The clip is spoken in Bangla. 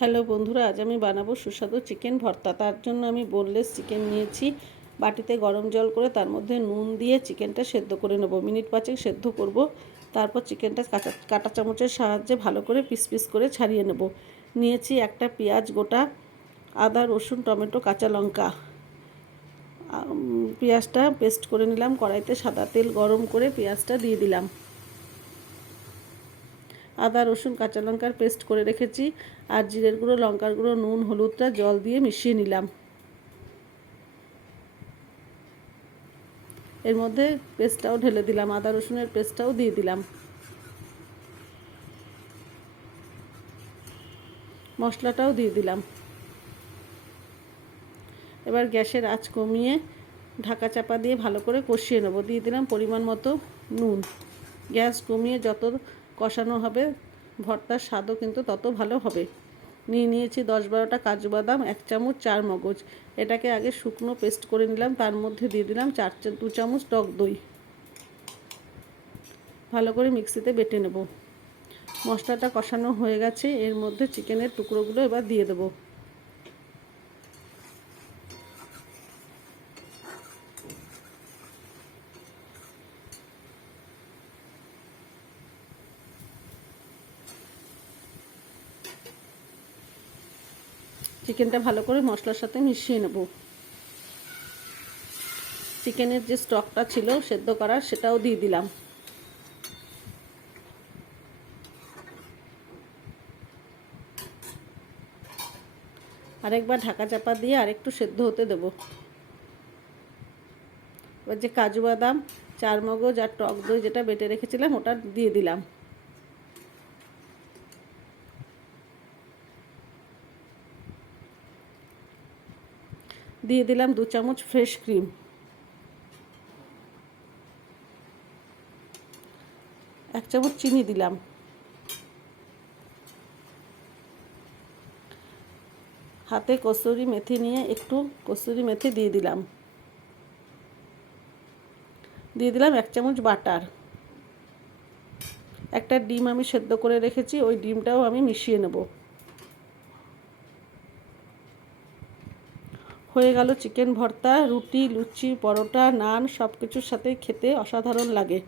হ্যালো বন্ধুরা, আজ আমি বানাবো সুস্বাদু চিকেন ভর্তা। তার জন্য আমি বোনলেস চিকেন নিয়েছি। বাটিতে গরম জল করে তার মধ্যে নুন দিয়ে চিকেনটা সেদ্ধ করে নেব। মিনিট 5 সেদ্ধ করব। তারপর চিকেনটা কাঁটা চামচের সাহায্যে ভালো করে পিস পিস করে ছাড়িয়ে নেব। নিয়েছি একটা পেঁয়াজ গোটা, আদা রসুন টমেটো কাঁচা লঙ্কা। পেঁয়াজটা পেস্ট করে নিলাম। কড়াইতে সাদা তেল গরম করে পেঁয়াজটা দিয়ে দিলাম। আদা রসুন কাঁচা লঙ্কার পেস্ট করে রেখেছি আর জিরের গুঁড়ো লঙ্কার গুঁড়ো নুন হলুদটা জল দিয়ে মিশিয়ে নিলাম। এর মধ্যে পেস্টটাও ঢেলে দিলাম, আদা রসুনের পেস্টটাও দিয়ে দিলাম। মশলাটাও দিয়ে দিলাম। এবার গ্যাসের আঁচ কমিয়ে ঢাকা চাপা দিয়ে ভালো করে কষিয়ে নেব। দিয়ে দিলাম পরিমাণ মতো নুন। গ্যাস কমিয়ে যত কষানো হবে ভর্তার স্বাদও কিন্তু তত ভালো হবে। নিয়েছি 10-12টা কাজু বাদাম, 1 চামচ চার মগজ। এটাকে আগে শুকনো পেস্ট করে নিলাম। তার মধ্যে দিয়ে দিলাম 2 চামচ টক দই। ভালো করে মিক্সিতে বেটে নেব। মশলাটা কষানো হয়ে গেছে। এর মধ্যে চিকেনের টুকরোগুলো এবার দিয়ে দেবো। চিকেনটা ভালো করে মশলার সাথে মিশিয়ে নেব। চিকেনের যে স্টকটা ছিল সেদ্ধ করার সেটাও দিয়ে দিলাম। আরেকবার ঢাকা চাপা দিয়ে আরেকটু সেদ্ধ হতে দেব। এবার যে কাজু বাদাম, চার মগজ আর টক দই যেটা বেটে রেখেছিলাম ওটা দিয়ে দিলাম। দিয়ে দিলাম 2 চামচ ফ্রেশ ক্রিম। এক চামচ চিনি দিলাম। হাতে কসুরি মেথি নিয়ে একটু কসুরি মেথি দিয়ে দিলাম। দিয়ে দিলাম 1 চামচ বাটার। একটা ডিম আমি সেদ্ধ করে রেখেছি, ওই ডিমটাও আমি মিশিয়ে নেব। হয়ে গেল চিকেন ভর্তা। রুটি, লুচি, পরোটা, নান সব কিছুর সাথে খেতে অসাধারণ লাগে।